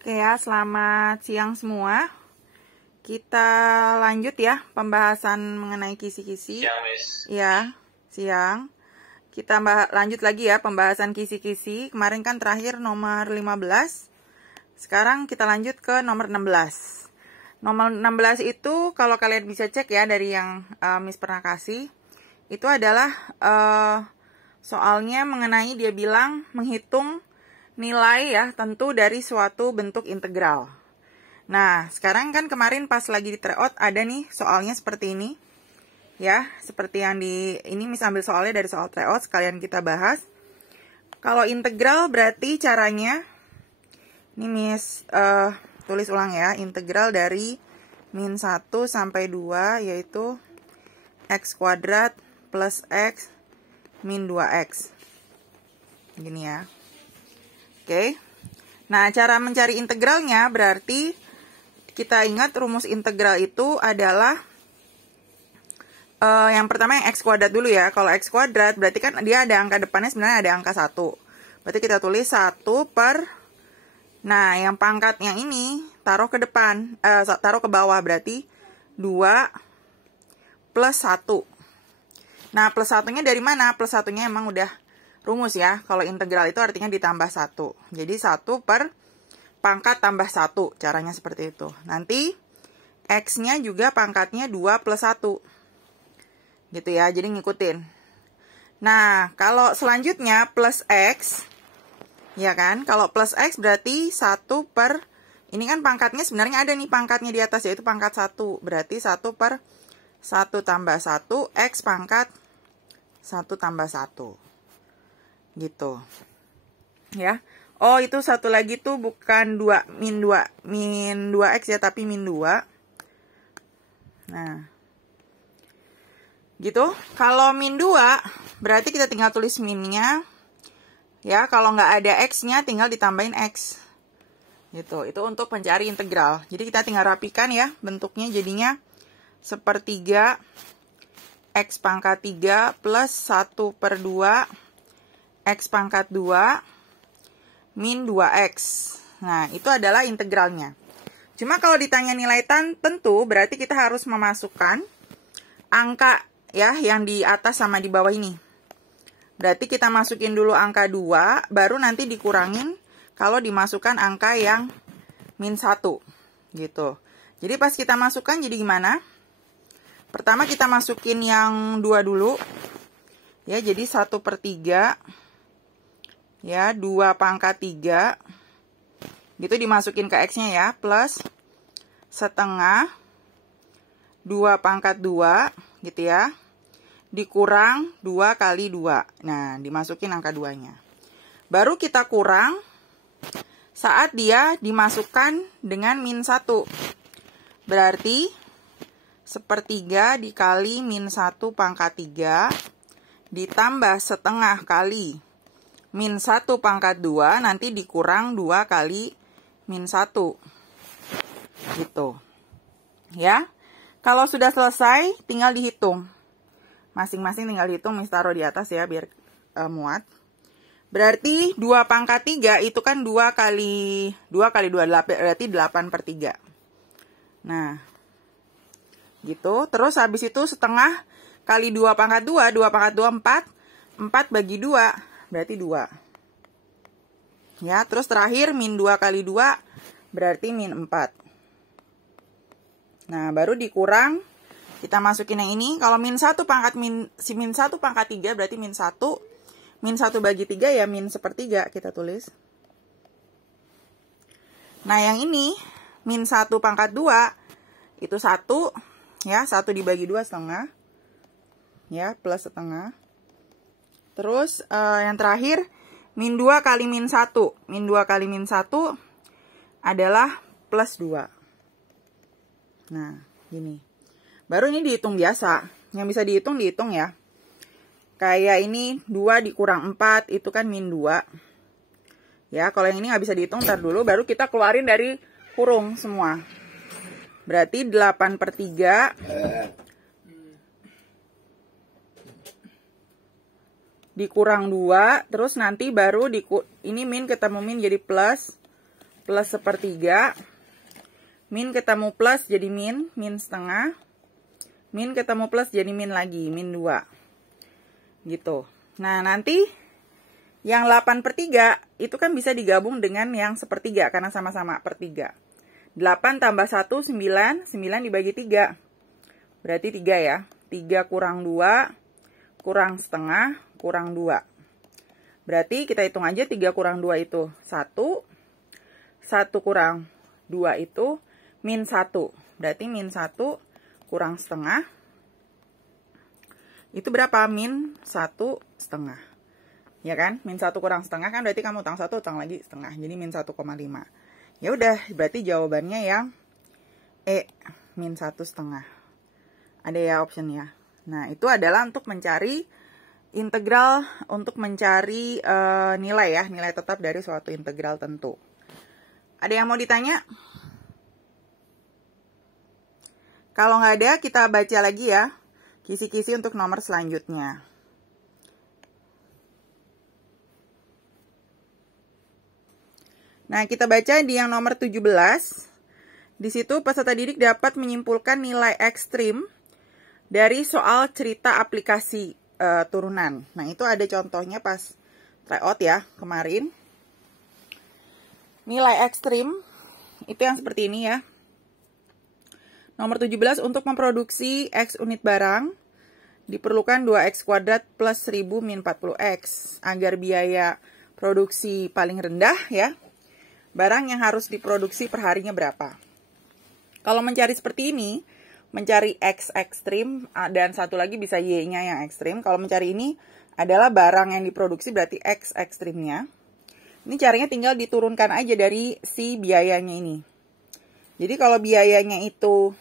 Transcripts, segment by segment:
Oke ya, selamat siang semua. Kita lanjut ya pembahasan mengenai kisi-kisi. Siang, Miss. Ya, siang. Kita lanjut lagi ya pembahasan kisi-kisi. Kemarin kan terakhir nomor 15. Sekarang kita lanjut ke nomor 16. Nomor 16 itu kalau kalian bisa cek ya dari yang Miss pernah kasih, itu adalah soalnya mengenai dia bilang menghitung nilai ya tentu dari suatu bentuk integral. Nah, sekarang kan kemarin pas lagi di tryout ada nih soalnya seperti ini. Ya, seperti yang di ini Miss ambil soalnya dari soal tryout, sekalian kita bahas. Kalau integral berarti caranya ini Miss tulis ulang ya, integral dari min 1 sampai 2 yaitu x kuadrat plus x min 2x. Gini ya. Oke. Nah, cara mencari integralnya berarti kita ingat rumus integral itu adalah yang pertama yang x kuadrat dulu ya. Kalau x kuadrat berarti kan dia ada angka depannya, sebenarnya ada angka 1. Berarti kita tulis 1 per, nah yang pangkat yang ini taruh ke depan, taruh ke bawah, berarti 2 plus 1. Nah, plus satunya dari mana? Plus satunya emang udah rumus ya. Kalau integral itu artinya ditambah 1. Jadi 1 per pangkat tambah 1. Caranya seperti itu. Nanti x-nya juga pangkatnya 2 plus 1. Gitu ya, jadi ngikutin. Nah, kalau selanjutnya plus x, ya kan? Kalau plus x berarti 1 per, ini kan pangkatnya sebenarnya ada nih pangkatnya di atas, yaitu pangkat 1. Berarti 1 per 1 tambah 1, x pangkat 1 tambah 1. Gitu. Ya. Oh, itu satu lagi tuh bukan min 2x ya, tapi min 2. Nah. Gitu. Kalau min 2, berarti kita tinggal tulis minnya. Ya, kalau nggak ada x-nya tinggal ditambahin x. Gitu. Itu untuk mencari integral. Jadi kita tinggal rapikan ya bentuknya, jadinya sepertiga x pangkat 3 plus 1 per 2 x pangkat 2 min 2x. Nah, itu adalah integralnya. Cuma kalau ditanya nilai tentu, berarti kita harus memasukkan angka ya yang di atas sama di bawah ini. Berarti kita masukin dulu angka 2, baru nanti dikurangin kalau dimasukkan angka yang min 1. Gitu. Jadi pas kita masukkan jadi gimana? Pertama kita masukin yang 2 dulu. Ya, jadi 1 per 3. Ya, 2 pangkat 3. Gitu dimasukin ke x-nya ya. Plus setengah 2 pangkat 2. Gitu ya. Dikurang 2 kali 2. Nah, dimasukin angka 2-nya. Baru kita kurang saat dia dimasukkan dengan min 1. Berarti sepertiga dikali min 1 pangkat 3 ditambah setengah kali min 1 pangkat 2 nanti dikurang 2 kali min 1. Gitu. Ya. Kalau sudah selesai tinggal dihitung. Masing-masing tinggal dihitung, Miss taruh di atas ya biar muat. Berarti 2 pangkat 3 itu kan 2 kali 2 berarti 8 per 3. Nah. Gitu. Terus habis itu setengah kali 2 pangkat 2, 2 pangkat 2 4. 4 bagi 2 berarti 2. Ya, terus terakhir min 2 kali 2 berarti min 4. Nah, baru dikurang, kita masukin yang ini. Kalau min 1 pangkat min 1 pangkat 3 berarti min 1. Min 1 bagi 3 ya min sepertiga kita tulis. Nah, yang ini min 1 pangkat 2 itu 1 ya, 1 dibagi 2 setengah. Ya, plus setengah. Terus yang terakhir min 2 kali min 1. Min 2 kali min 1 adalah plus 2. Nah, gini. Baru ini dihitung biasa. Yang bisa dihitung ya. Kayak ini 2 dikurang 4 itu kan min 2. Ya, kalau yang ini nggak bisa dihitung, ntar dulu. Baru kita keluarin dari kurung semua. Berarti 8 per 3 dikurang 2, terus nanti baru ini min ketemu min jadi plus plus 1/3. Min ketemu plus jadi min setengah. Min ketemu plus jadi min lagi, min 2. Gitu. Nah, nanti yang 8/3 itu kan bisa digabung dengan yang 1/3 karena sama-sama per 3. 8 tambah 1, 9. 9 dibagi 3. Berarti 3 ya. 3 kurang 2, kurang setengah, kurang 2. Berarti kita hitung aja 3 kurang 2 itu 1. 1 kurang 2 itu min 1. Berarti min 1 kurang setengah. Itu berapa? Min 1/2. Ya kan? Min 1 kurang setengah kan berarti kamu utang 1, utang lagi setengah. Jadi min 1,5. Ya udah, berarti jawabannya yang E, min 1/2. Ada ya optionnya. Nah, itu adalah untuk mencari integral, untuk mencari nilai ya, nilai tetap dari suatu integral tentu. Ada yang mau ditanya? Kalau nggak ada, kita baca lagi ya, kisi-kisi untuk nomor selanjutnya. Nah, kita baca di yang nomor 17. Di situ peserta didik dapat menyimpulkan nilai ekstrim dari soal cerita aplikasi turunan. Nah, itu ada contohnya pas tryout ya, kemarin. Nilai ekstrim itu yang seperti ini ya. Nomor 17, untuk memproduksi X unit barang, diperlukan 2X kuadrat plus 1000 min 40X. Agar biaya produksi paling rendah ya, barang yang harus diproduksi perharinya berapa. Kalau mencari seperti ini, mencari X ekstrim, dan satu lagi bisa Y-nya yang ekstrim. Kalau mencari ini adalah barang yang diproduksi, berarti X ekstrimnya. Ini caranya tinggal diturunkan aja dari si biayanya ini. Jadi kalau biayanya itu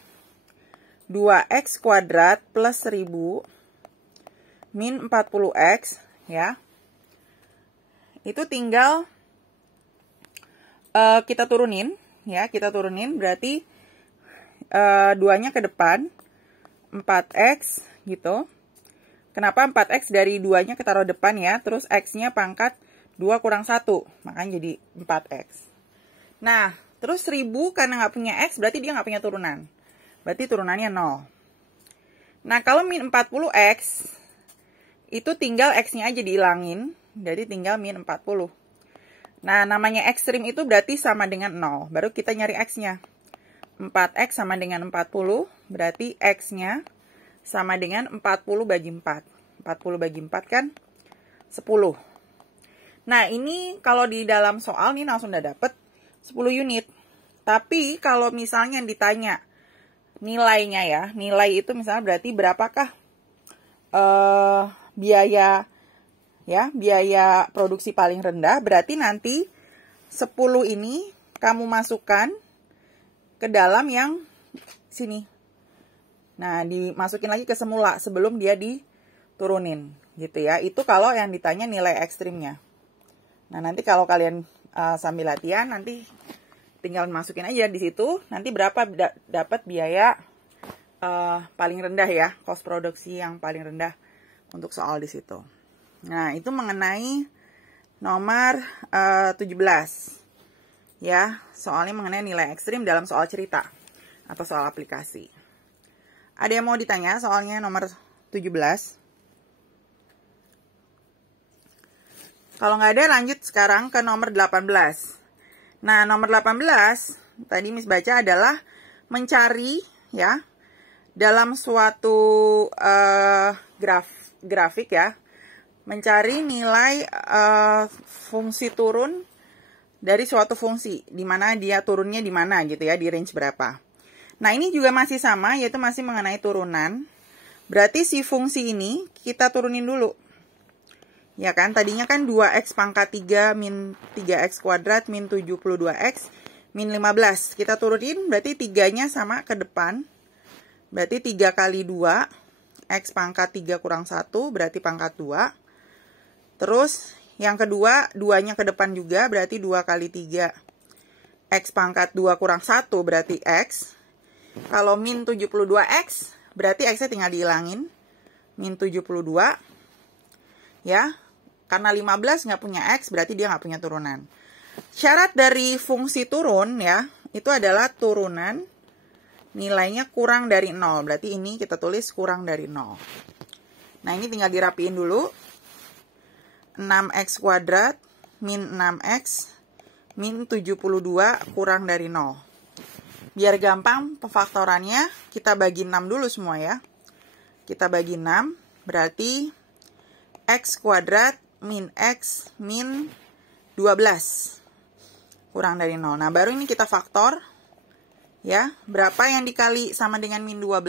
2X kuadrat plus 1000 min 40X ya, itu tinggal kita turunin ya, berarti 2-nya ke depan 4X gitu. Kenapa 4X? Dari 2-nya kita taruh depan ya, terus X-nya pangkat 2 kurang 1, makanya jadi 4X. Nah, terus 1000 karena nggak punya X, berarti dia nggak punya turunan. Berarti turunannya 0. Nah, kalau min 40X, itu tinggal X-nya aja dihilangin, jadi tinggal min 40. Nah, namanya ekstrim itu berarti sama dengan 0. Baru kita nyari X-nya. 4X sama dengan 40, berarti X-nya sama dengan 40 bagi 4. 40 bagi 4 kan 10. Nah, ini kalau di dalam soal nih langsung udah dapet 10 unit. Tapi kalau misalnya ditanya nilainya ya, nilai itu misalnya berarti berapakah biaya produksi paling rendah, berarti nanti 10 ini kamu masukkan ke dalam yang sini. Nah, dimasukin lagi ke semula sebelum dia diturunin gitu ya. Itu kalau yang ditanya nilai ekstrimnya. Nah, nanti kalau kalian sambil latihan, nanti tinggal masukin aja di situ. Nanti berapa dapat biaya paling rendah ya, cost produksi yang paling rendah untuk soal di situ. Nah, itu mengenai nomor 17. Ya, soalnya mengenai nilai ekstrim dalam soal cerita atau soal aplikasi. Ada yang mau ditanya soalnya nomor 17? Kalau nggak ada, lanjut sekarang ke nomor 18. Nah, nomor 18, tadi Miss baca adalah mencari ya, dalam suatu grafik ya, mencari nilai fungsi turun dari suatu fungsi, di mana dia turunnya di mana gitu ya, di range berapa. Nah, ini juga masih sama, yaitu masih mengenai turunan. Berarti si fungsi ini kita turunin dulu. Ya kan, tadinya kan 2X pangkat 3 min 3X kuadrat min 72X min 15. Kita turunin, berarti 3-nya sama ke depan. Berarti 3 kali 2, X pangkat 3 kurang 1, berarti pangkat 2. Terus yang kedua, 2-nya ke depan juga, berarti 2 kali 3. X pangkat 2 kurang 1, berarti X. Kalau min 72X, berarti X-nya tinggal dihilangin. Min 72. Ya, karena 15 nggak punya X, berarti dia nggak punya turunan. Syarat dari fungsi turun ya, itu adalah turunan nilainya kurang dari 0. Berarti ini kita tulis kurang dari 0. Nah, ini tinggal dirapiin dulu. 6x kuadrat min 6x min 72 kurang dari 0. Biar gampang pemfaktorannya, kita bagi 6 dulu semua ya. Kita bagi 6, berarti x kuadrat min x min 12 kurang dari 0. Nah, baru ini kita faktor. Ya, berapa yang dikali sama dengan min 12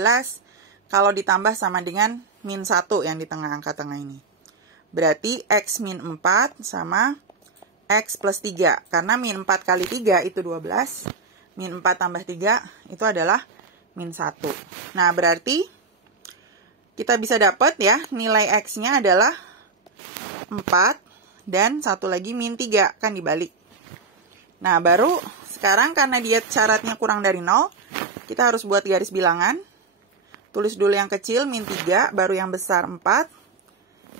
kalau ditambah sama dengan min 1 yang di tengah angka tengah ini. Berarti x min 4 sama x plus 3. Karena min 4 kali 3 itu 12. Min 4 tambah 3 itu adalah min 1. Nah, berarti kita bisa dapat ya, nilai x-nya adalah 4 dan satu lagi min 3. Kan dibalik. Nah, baru sekarang karena dia syaratnya kurang dari 0, kita harus buat garis bilangan. Tulis dulu yang kecil min 3, baru yang besar 4.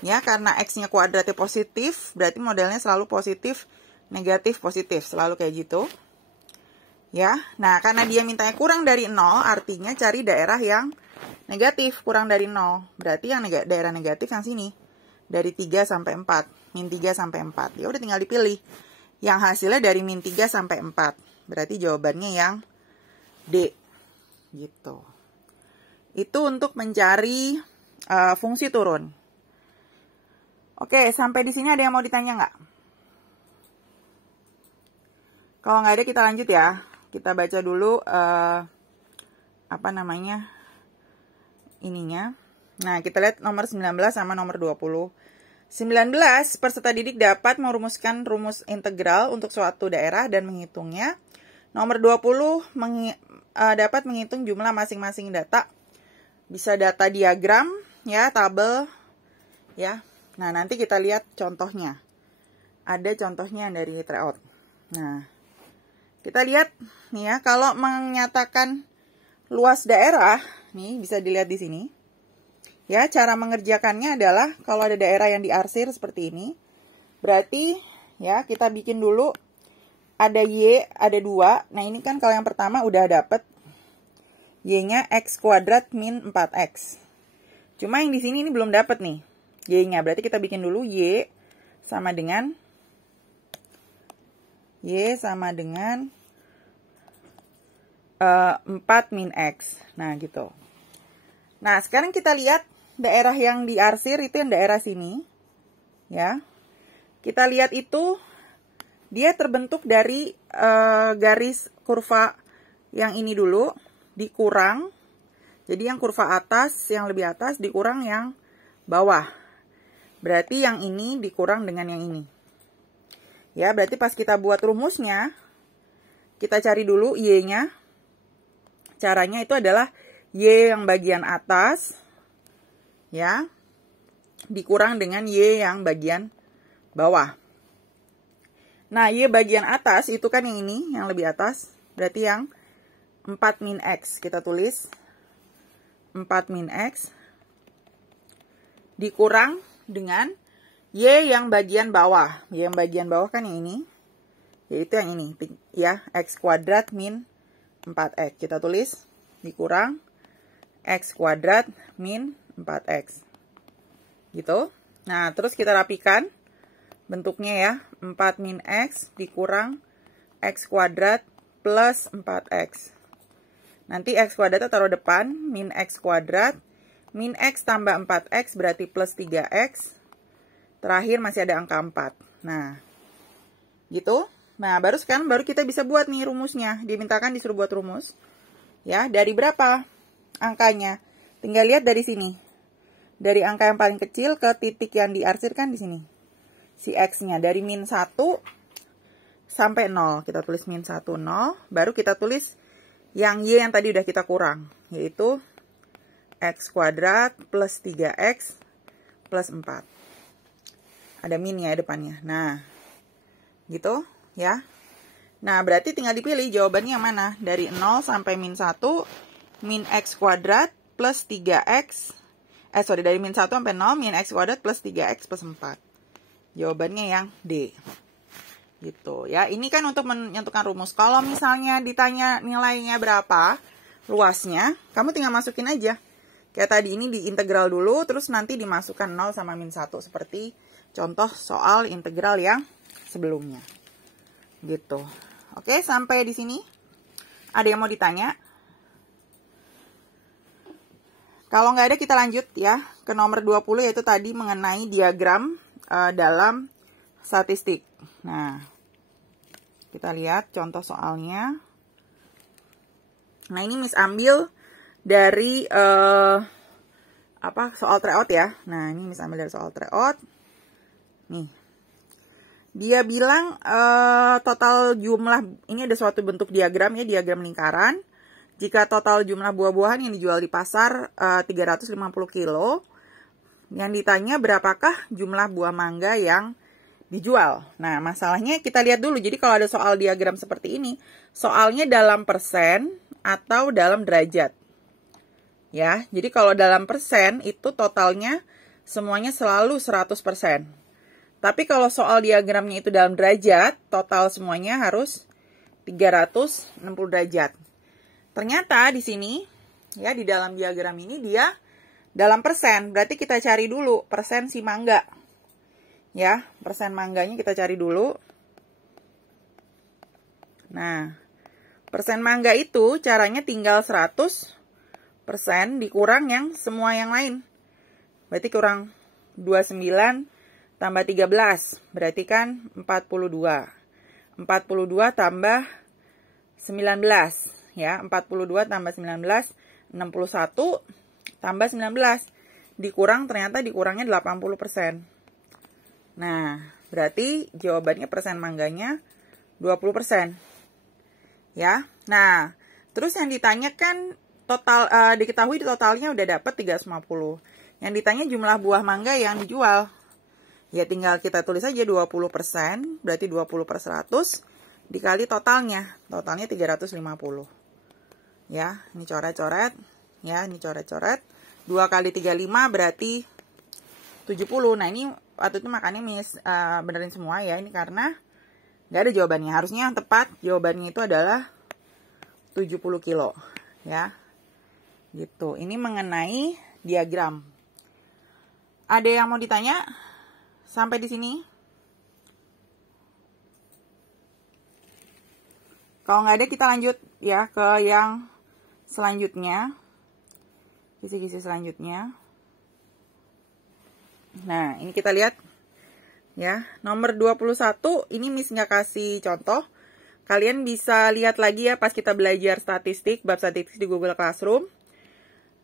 Ya, karena x-nya kuadratnya positif, berarti modelnya selalu positif, negatif, positif. Selalu kayak gitu. Ya, nah karena dia mintanya kurang dari 0, artinya cari daerah yang negatif, kurang dari 0. Berarti yang daerah negatif yang sini. Dari 3 sampai 4. Min 3 sampai 4. Ya udah tinggal dipilih. Yang hasilnya dari min 3 sampai 4. Berarti jawabannya yang D. Gitu. Itu untuk mencari fungsi turun. Oke, sampai di sini ada yang mau ditanya nggak? Kalau nggak ada, kita lanjut ya. Kita baca dulu ininya. Nah, kita lihat nomor 19 sama nomor 20. 19, peserta didik dapat merumuskan rumus integral untuk suatu daerah dan menghitungnya. Nomor 20 dapat menghitung jumlah masing-masing data. Bisa data diagram, ya, tabel, ya. Nah, nanti kita lihat contohnya. Ada contohnya dari tryout. Nah, kita lihat nih ya, kalau menyatakan luas daerah, nih bisa dilihat di sini. Ya, cara mengerjakannya adalah kalau ada daerah yang diarsir seperti ini, berarti ya kita bikin dulu ada Y, ada 2. Nah, ini kan kalau yang pertama udah dapet Y-nya x kuadrat min 4x. Cuma yang di sini ini belum dapet nih Y-nya. Berarti kita bikin dulu Y sama dengan 4 min X. Nah, gitu. Nah, sekarang kita lihat daerah yang diarsir itu yang daerah sini. Ya. Kita lihat itu dia terbentuk dari garis kurva yang ini dulu dikurang. Jadi yang kurva atas, yang lebih atas dikurang yang bawah. Berarti yang ini dikurang dengan yang ini. Ya, berarti pas kita buat rumusnya, kita cari dulu Y-nya. Caranya itu adalah Y yang bagian atas, ya, dikurang dengan Y yang bagian bawah. Nah, Y bagian atas itu kan yang ini, yang lebih atas. Berarti yang 4 min X. Kita tulis 4 min X dikurang dengan Y yang bagian bawah. Y yang bagian bawah kan yang ini. Yaitu yang ini. Ya, X kuadrat min 4X. Kita tulis dikurang X kuadrat min 4X. Gitu. Nah, terus kita rapikan bentuknya ya. 4 min X dikurang X kuadrat plus 4X. Nanti X kuadratnya taruh depan. Min X kuadrat. Min X tambah 4X berarti plus 3X. Terakhir masih ada angka 4. Nah, gitu. Nah, sekarang baru kita bisa buat nih rumusnya. Dimintakan disuruh buat rumus. Ya, dari berapa angkanya? Tinggal lihat dari sini. Dari angka yang paling kecil ke titik yang diarsirkan di sini. Si X-nya dari min 1 sampai 0. Kita tulis min 1, 0. Baru kita tulis yang Y yang tadi udah kita kurang. Yaitu X kuadrat plus 3X plus 4. Ada min ya depannya. Nah, gitu ya. Nah, berarti tinggal dipilih jawabannya yang mana. Dari 0 sampai min 1, min X kuadrat plus 3X. Dari min 1 sampai 0, min X kuadrat plus 3X plus 4. Jawabannya yang D. Gitu ya. Ini kan untuk menentukan rumus. Kalau misalnya ditanya nilainya berapa, luasnya, kamu tinggal masukin aja. Kayak tadi ini di integral dulu, terus nanti dimasukkan 0 sama min 1. Seperti contoh soal integral yang sebelumnya. Gitu. Oke, sampai di sini. Ada yang mau ditanya? Kalau nggak ada, kita lanjut ya ke nomor 20, yaitu tadi mengenai diagram dalam statistik. Nah, kita lihat contoh soalnya. Nah, ini Miss ambil dari soal tryout ya. Nah, ini Miss ambil dari soal tryout. Nih. Dia bilang total jumlah, ini ada suatu bentuk diagram ya, diagram lingkaran. Jika total jumlah buah-buahan yang dijual di pasar 350 kilo, yang ditanya berapakah jumlah buah mangga yang dijual. Nah, masalahnya kita lihat dulu. Jadi kalau ada soal diagram seperti ini, soalnya dalam persen atau dalam derajat. Ya, jadi kalau dalam persen itu totalnya semuanya selalu 100%. Tapi kalau soal diagramnya itu dalam derajat, total semuanya harus 360 derajat. Ternyata di sini, ya di dalam diagram ini dia dalam persen. Berarti kita cari dulu persen si mangga. Ya, persen mangganya kita cari dulu. Nah, persen mangga itu caranya tinggal 100% dikurang yang semua yang lain. Berarti kurang 29 tambah 13. Berarti kan 42. 42 tambah 19. Ya, 42 tambah 19, 61 tambah 19. Dikurangnya 80%. Nah, berarti jawabannya persen mangganya 20%. Ya. Nah, terus yang ditanya kan total diketahui totalnya udah dapat 350. Yang ditanya jumlah buah mangga yang dijual. Ya tinggal kita tulis aja 20%, berarti 20 per 100 dikali totalnya. Totalnya 350. Ya, ini coret-coret. Ya, ini coret-coret. 2 kali 35 berarti 70. Nah, ini waktu itu makanya Miss benerin semua ya. Ini karena nggak ada jawabannya. Harusnya yang tepat jawabannya itu adalah 70 kilo. Ya, gitu. Ini mengenai diagram. Ada yang mau ditanya? Sampai di sini? Kalau nggak ada, kita lanjut ya ke yang selanjutnya. Kisi-kisi selanjutnya. Nah, ini kita lihat ya, nomor 21 ini Miss nggak kasih contoh. Kalian bisa lihat lagi ya pas kita belajar statistik, bab statistik di Google Classroom.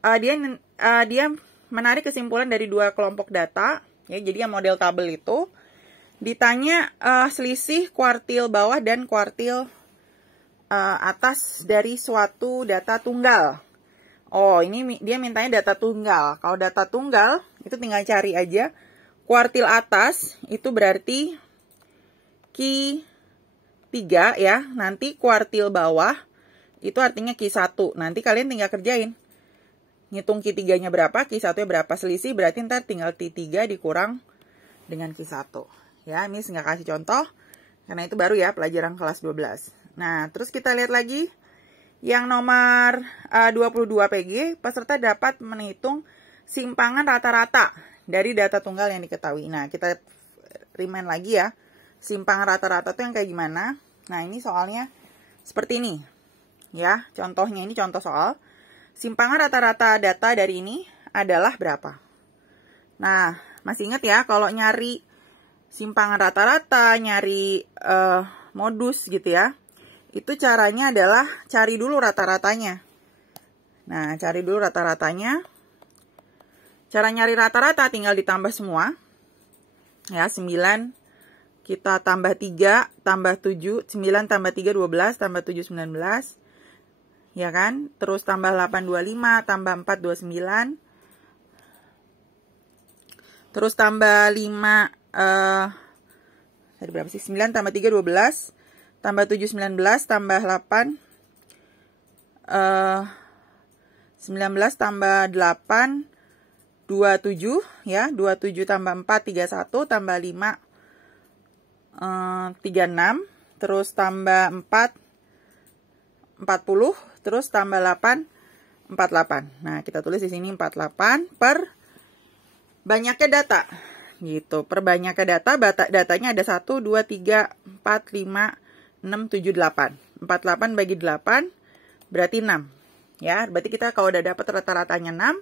Dia menarik kesimpulan dari 2 kelompok data ya. Jadi yang model tabel itu ditanya selisih kuartil bawah dan kuartil atas dari suatu data tunggal. Oh, ini dia mintanya data tunggal. Kalau data tunggal, itu tinggal cari aja. Kuartil atas, itu berarti Q3 ya. Nanti kuartil bawah, itu artinya Q1. Nanti kalian tinggal kerjain. Ngitung Q3-nya berapa, Q1-nya berapa. Selisih berarti ntar tinggal Q3 dikurang dengan Q1. Ya, ini nggak kasih contoh. Karena itu baru ya, pelajaran kelas 12. Nah, terus kita lihat lagi. Yang nomor 22 PG, peserta dapat menghitung simpangan rata-rata dari data tunggal yang diketahui. Nah, kita remind lagi ya. Simpangan rata-rata itu yang kayak gimana? Nah, ini soalnya seperti ini. Ya, contohnya ini contoh soal. Simpangan rata-rata data dari ini adalah berapa? Nah, masih ingat ya, kalau nyari simpangan rata-rata, nyari modus gitu ya. Itu caranya adalah cari dulu rata-ratanya. Nah, cari dulu rata-ratanya. Cara nyari rata-rata tinggal ditambah semua. Ya, 9 kita tambah 3, tambah 7, 9 tambah 3, 12, tambah 7, 19. Ya kan? Terus tambah 8, 25, tambah 4, 29. Terus tambah 5, tadi berapa sih? 9 tambah 3, 12. Tambah 7, 19, tambah 8, 19 tambah 8, 27, ya, 27 tambah 4, 31, tambah 5, 36, terus tambah 4, 40, terus tambah 8, 48. Nah, kita tulis di sini 48 per banyaknya data. Gitu, per banyaknya datanya ada 1, 2, 3, 4, 5, 6, 7, 8. 48 bagi 8 berarti 6. Ya, berarti kita kalau udah dapat rata-ratanya 6,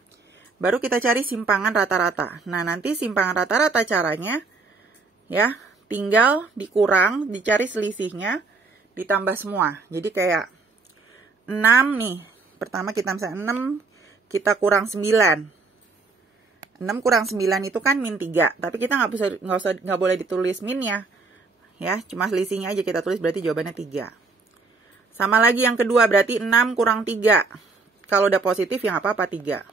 baru kita cari simpangan rata-rata. Nah, nanti simpangan rata-rata caranya, ya, tinggal dikurang, dicari selisihnya, ditambah semua. Jadi kayak 6 nih. Pertama kita misalnya 6, kita kurang 9. 6 kurang 9 itu kan min 3. Tapi kita nggak boleh ditulis minnya. Ya, cuma selisihnya aja kita tulis, berarti jawabannya 3. Sama lagi yang kedua, berarti 6 kurang 3. Kalau udah positif ya nggak apa-apa 3.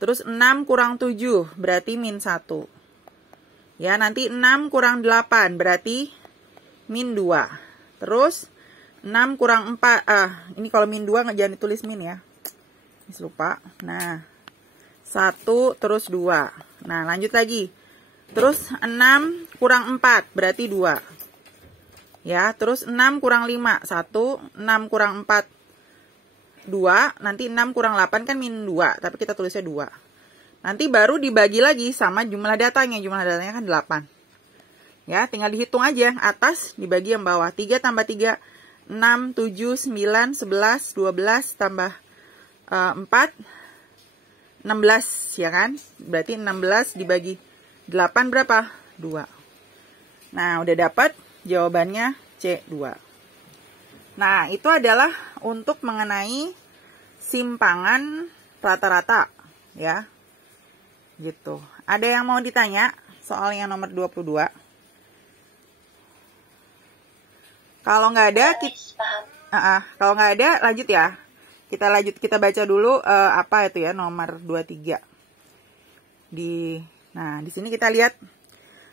Terus 6 kurang 7, berarti min 1. Ya, nanti 6 kurang 8, berarti min 2. Terus 6 kurang 4, ini kalau min 2 jangan ditulis min ya. Lupa. Nah, 1 terus 2. Nah, lanjut lagi. Terus 6 kurang 4, berarti 2. Ya, terus 6 kurang 5, 1, 6 kurang 4, 2, nanti 6 kurang 8 kan min 2, tapi kita tulisnya 2. Nanti baru dibagi lagi sama jumlah datanya kan 8. Ya, tinggal dihitung aja, atas dibagi yang bawah. 3 tambah 3, 6, 7, 9, 11, 12, tambah 4, 16, ya kan? Berarti 16 dibagi 8 berapa? 2. Nah, udah dapat jawabannya C2. Nah, itu adalah untuk mengenai simpangan rata-rata, ya. Gitu. Ada yang mau ditanya soal yang nomor 22? Kalau nggak ada, kalau nggak ada, lanjut ya. Kita baca dulu apa itu ya, nomor 23. Nah, di sini kita lihat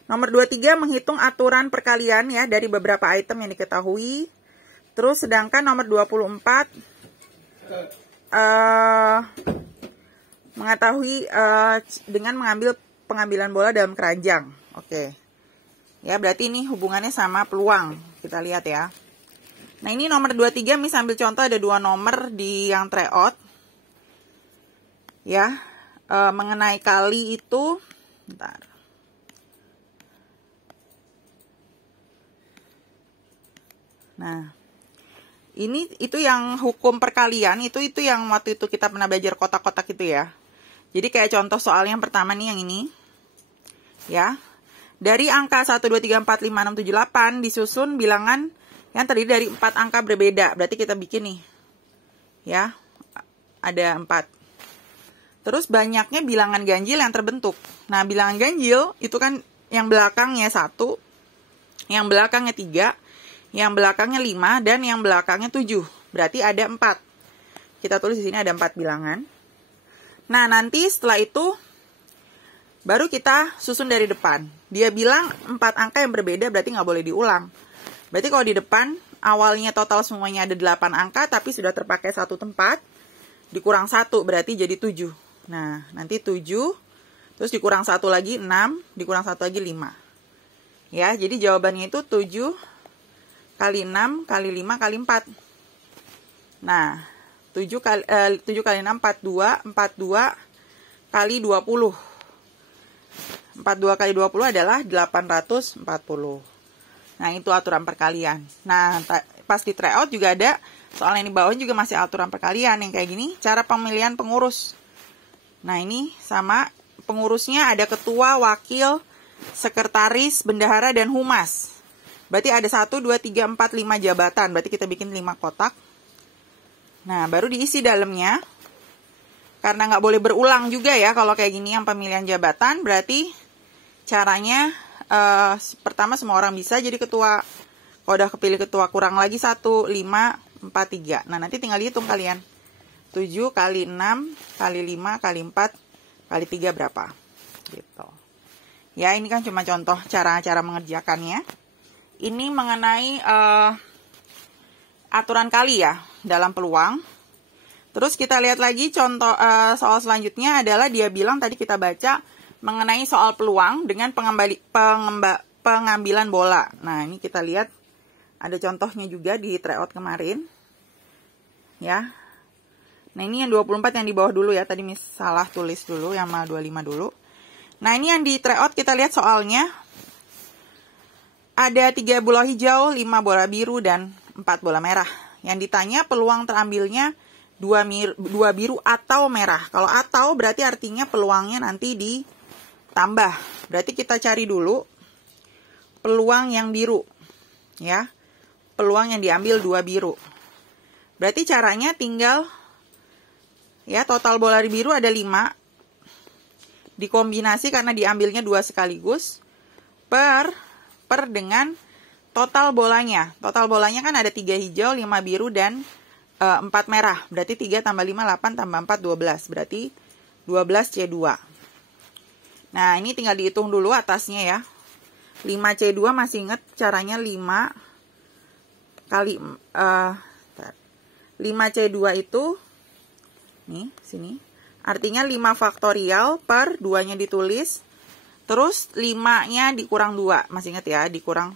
nomor 23 menghitung aturan perkalian ya dari beberapa item yang diketahui. Terus sedangkan nomor 24 mengetahui dengan mengambil pengambilan bola dalam keranjang. Oke. Ya, berarti ini hubungannya sama peluang. Kita lihat ya. Nah, ini nomor 23, mis ambil contoh ada 2 nomor di yang tryout. Ya, mengenai kali itu, bentar. Nah, itu yang hukum perkalian, itu yang waktu itu kita pernah belajar kotak-kotak itu ya. Jadi kayak contoh soal yang pertama nih yang ini. Ya. Dari angka 1, 2, 3, 4, 5, 6, 7, 8 disusun bilangan yang terdiri dari 4 angka berbeda. Berarti kita bikin nih. Ya. Ada 4. Terus banyaknya bilangan ganjil yang terbentuk. Nah, bilangan ganjil itu kan yang belakangnya 1, yang belakangnya 3, yang belakangnya 5, dan yang belakangnya 7. Berarti ada 4. Kita tulis di sini ada 4 bilangan. Nah, nanti setelah itu baru kita susun dari depan. Dia bilang 4 angka yang berbeda, berarti nggak boleh diulang. Berarti kalau di depan, awalnya total semuanya ada 8 angka, tapi sudah terpakai 1 tempat, dikurang 1, berarti jadi 7. Nah, nanti 7, terus dikurang 1 lagi 6, dikurang 1 lagi 5. Ya, jadi jawabannya itu 7 kali 6 kali 5 kali 4. Nah, 7 kali 6, 42, 42 kali 20. 42 kali 20 adalah 840. Nah, itu aturan perkalian. Nah, pas di tryout juga ada, soal yang di bawah juga masih aturan perkalian yang kayak gini. Cara pemilihan pengurus. Nah, ini sama pengurusnya ada ketua, wakil, sekretaris, bendahara, dan humas. Berarti ada 1, 2, 3, 4, 5 jabatan. Berarti kita bikin 5 kotak. Nah, baru diisi dalamnya. Karena nggak boleh berulang juga ya kalau kayak gini yang pemilihan jabatan. Berarti caranya pertama semua orang bisa jadi ketua. Kalau udah kepilih ketua kurang lagi 1, 5, 4, 3. Nah, nanti tinggal dihitung kalian. 7 kali 6 kali 5 kali 4 kali 3 berapa? Gitu. Ya, ini kan cuma contoh cara-cara mengerjakannya. Ini mengenai aturan kali ya dalam peluang. Terus kita lihat lagi contoh soal selanjutnya adalah dia bilang tadi kita baca mengenai soal peluang dengan pengambilan bola. Nah, ini kita lihat ada contohnya juga di tryout kemarin. Ya. Nah, ini yang 24 yang di bawah dulu ya. Tadi salah tulis dulu, yang 25 dulu. Nah, ini yang di tryout kita lihat soalnya. Ada 3 bola hijau, 5 bola biru, dan 4 bola merah. Yang ditanya peluang terambilnya 2 biru atau merah. Kalau atau berarti artinya peluangnya nanti ditambah. Berarti kita cari dulu peluang yang biru. Ya. Peluang yang diambil 2 biru. Berarti caranya tinggal, ya, total bola biru ada 5. Dikombinasi karena diambilnya 2 sekaligus. Per dengan total bolanya. Total bolanya kan ada 3 hijau, 5 biru, dan 4 merah. Berarti 3 tambah 5, 8 tambah 4, 12. Berarti 12C2. Nah, ini tinggal dihitung dulu atasnya ya. 5C2 masih ingat caranya 5 kali 5C2 itu nih, sini. Artinya 5 faktorial per 2-nya ditulis. Terus 5-nya dikurang 2. Masih ingat ya, dikurang.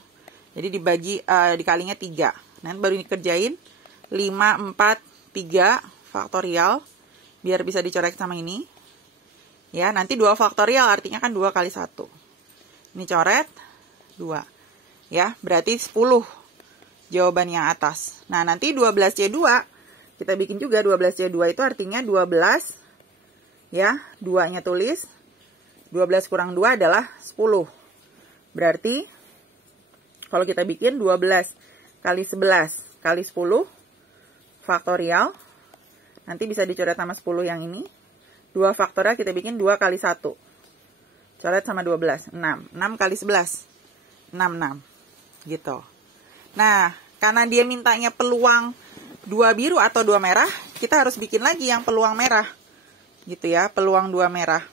Jadi dibagi dikalinya 3. Nanti baru dikerjain 5, 4, 3 faktorial. Biar bisa dicoret sama ini. Ya, nanti 2 faktorial artinya kan 2 kali 1. Ini coret 2. Ya, berarti 10 jawaban yang atas. Nah, nanti 12C2 kita bikin juga 12C2 itu artinya 12. Ya, 2-nya tulis. 12 kurang 2 adalah 10. Berarti kalau kita bikin 12 kali 11 kali 10 faktorial. Nanti bisa dicoret sama 10 yang ini. 2 faktorial kita bikin 2 kali 1. Coret sama 12. 6. 6 kali 11. 66. Gitu. Nah, karena dia mintanya peluang 2 biru atau 2 merah, kita harus bikin lagi yang peluang merah. Gitu ya, peluang 2 merah.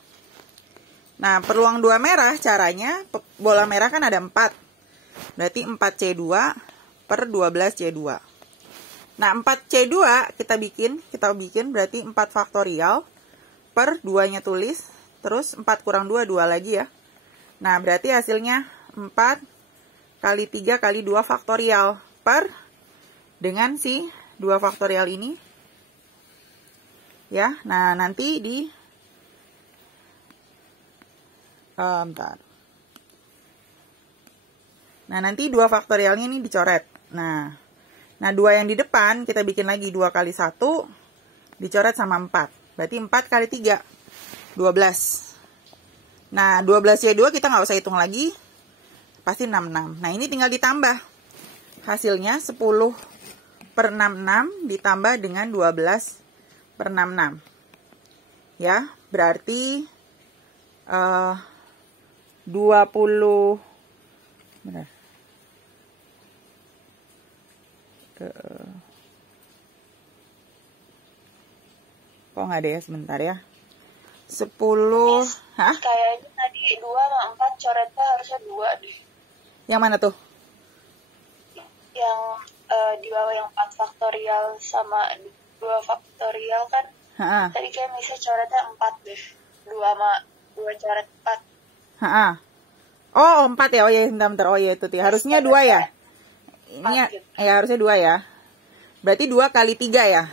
Nah, peluang 2 merah caranya, bola merah kan ada 4. Berarti 4C2 per 12C2. Nah, 4C2 kita bikin berarti 4 faktorial per 2-nya tulis. Terus 4 kurang 2, 2 lagi ya. Nah, berarti hasilnya 4 kali 3 kali 2 faktorial per dengan si 2 faktorial ini. Ya, nah nanti di bentar. Nah, nanti 2 faktorialnya ini dicoret. Nah, 2 yang di depan kita bikin lagi 2 kali 1 dicoret sama 4. Berarti 4 kali 3 12. Nah, 12C2 kita nggak usah hitung lagi. Pasti 66. Nah, ini tinggal ditambah. Hasilnya 10 per 66 ditambah dengan 12 per 66. Ya, berarti 20 benar. Kok nggak ada ya, sebentar ya. 10. Hah? Kayaknya tadi 2 sama 4 coretnya harusnya 2 deh. Yang mana tuh? Yang di bawah yang 4 faktorial sama 2 faktorial kan. Tadi kayak misalnya coretnya 4 deh. 2 sama 2 coret 4. Oh, 4 ya. Oh ya, bentar. Oh ya, itu tuh. Harusnya 2 ya. Ini ya, harusnya 2 ya. Berarti 2 kali 3 ya.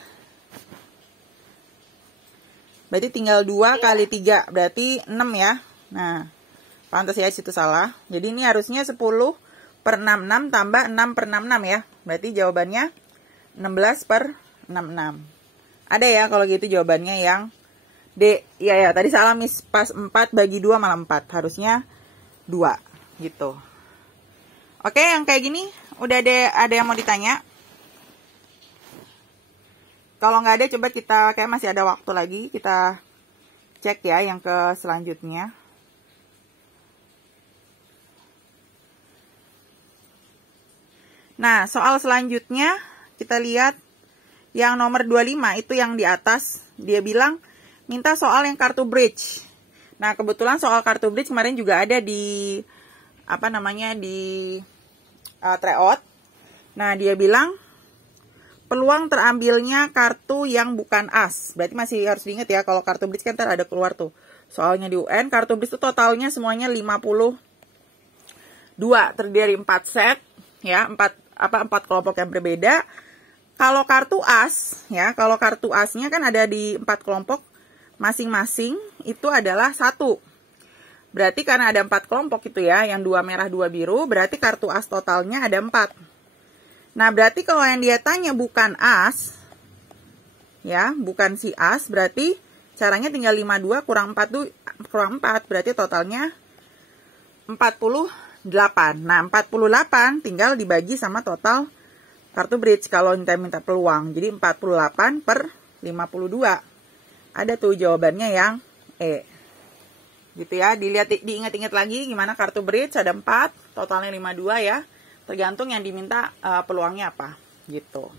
Berarti tinggal 2 kali 3. Berarti 6 ya. Nah, pantas ya, situ salah. Jadi ini harusnya 10 per 66 tambah 6 per 66 ya. Berarti jawabannya 16 per 66. Ada ya kalau gitu jawabannya yang D. Iya ya, tadi salah miss. Pas 4 bagi 2 malah 4. Harusnya 2 gitu. Oke, yang kayak gini udah ada yang mau ditanya? Kalau nggak ada, coba kita, kayak masih ada waktu lagi, kita cek ya yang ke selanjutnya. Nah, soal selanjutnya kita lihat yang nomor 25 itu yang di atas. Dia bilang minta soal yang kartu bridge. Nah, kebetulan soal kartu bridge kemarin juga ada di di tryout. Nah, dia bilang peluang terambilnya kartu yang bukan as. Berarti masih harus diingat ya, kalau kartu bridge kan ada keluar tuh. Soalnya di UN, kartu bridge itu totalnya semuanya 52 2 terdiri dari 4 set, ya, 4 kelompok yang berbeda. Kalau kartu as, ya, kalau kartu asnya kan ada di 4 kelompok, masing-masing itu adalah 1. Berarti karena ada 4 kelompok itu ya, yang 2 merah 2 biru, berarti kartu as totalnya ada 4. Nah, berarti kalau yang dia tanya bukan as, ya, bukan si as, berarti caranya tinggal 52 kurang 4, berarti totalnya 48. Nah, 48 tinggal dibagi sama total kartu bridge kalau kita minta peluang. Jadi 48 per 52. Ada tuh jawabannya yang E. Gitu ya, diingat-ingat lagi gimana kartu bridge ada 4, totalnya 52 ya. Tergantung yang diminta peluangnya apa, gitu.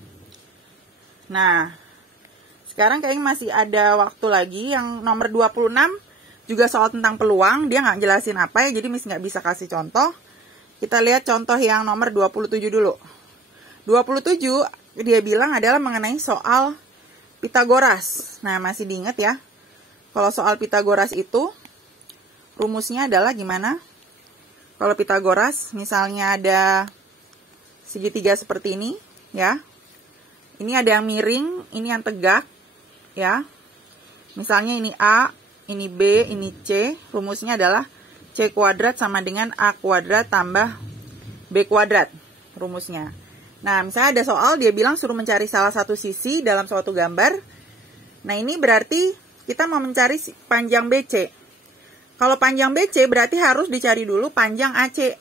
Nah, sekarang kayaknya masih ada waktu lagi yang nomor 26 juga soal tentang peluang, dia nggak jelasin apa ya, jadi Miss nggak bisa kasih contoh. Kita lihat contoh yang nomor 27 dulu. 27 dia bilang adalah mengenai soal Pitagoras. Nah, masih diingat ya. Kalau soal Pitagoras itu rumusnya adalah gimana? Kalau Pitagoras misalnya ada segitiga seperti ini, ya. Ini ada yang miring, ini yang tegak, ya. Misalnya ini A, ini B, ini C. Rumusnya adalah C kuadrat sama dengan A kuadrat tambah B kuadrat. Rumusnya. Nah, misalnya ada soal dia bilang suruh mencari salah satu sisi dalam suatu gambar. Nah, ini berarti kita mau mencari panjang BC. Kalau panjang BC berarti harus dicari dulu panjang AC.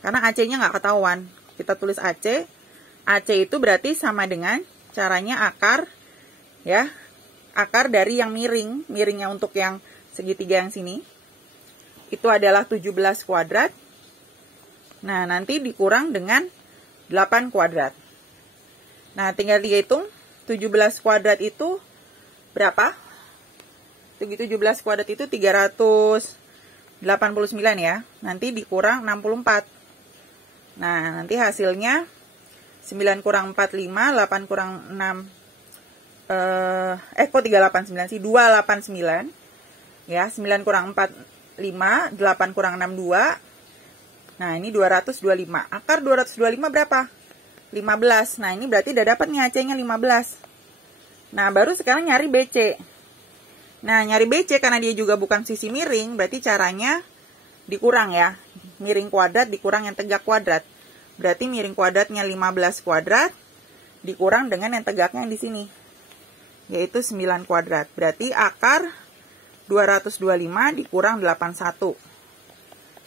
Karena AC-nya nggak ketahuan. Kita tulis AC. AC itu berarti sama dengan caranya akar, ya. Akar dari yang miring. Miringnya untuk yang segitiga yang sini. Itu adalah 17 kuadrat. Nah, nanti dikurang dengan 8 kuadrat. Nah, tinggal dihitung 17 kuadrat itu berapa? 17 kuadrat itu 389 ya. Nanti dikurang 64. Nah, nanti hasilnya 9 kurang 4, 5, 8 kurang 6. Kok 389 sih? 289. Ya, 9 kurang 4, 5, 8 kurang 6, 2. Nah, ini 225. Akar 225 berapa? 15. Nah, ini berarti udah dapat nih AC-nya 15. Nah, baru sekarang nyari BC. Nah, nyari BC karena dia juga bukan sisi miring, berarti caranya dikurang ya. Miring kuadrat dikurang yang tegak kuadrat. Berarti miring kuadratnya 15 kuadrat dikurang dengan yang tegaknya yang di sini. Yaitu 9 kuadrat. Berarti akar 225 dikurang 81.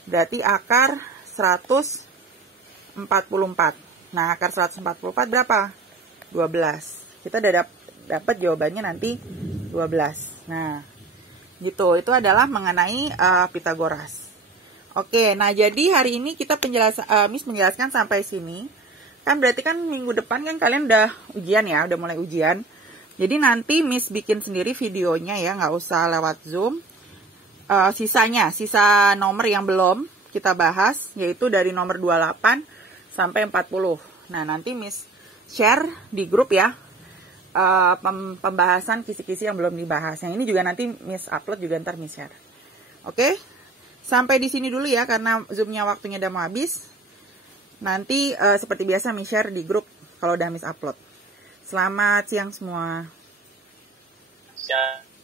Berarti akar 144. Nah, akar 144 berapa? 12. Kita udah dapat jawabannya nanti 12. Nah, gitu. Itu adalah mengenai Pitagoras. Oke, nah jadi hari ini kita Miss menjelaskan sampai sini. Kan berarti kan minggu depan kan kalian udah ujian ya, udah mulai ujian. Jadi nanti Miss bikin sendiri videonya ya, nggak usah lewat Zoom. Sisa nomor yang belum kita bahas, yaitu dari nomor 28 sampai 40. Nah, nanti Miss share di grup ya, pembahasan kisi-kisi yang belum dibahas. Yang ini juga nanti Miss upload juga ntar Miss share. Oke, sampai di sini dulu ya, karena Zoom-nya waktunya udah mau habis. Nanti seperti biasa Miss share di grup kalau udah Miss upload. Selamat siang semua. Siang.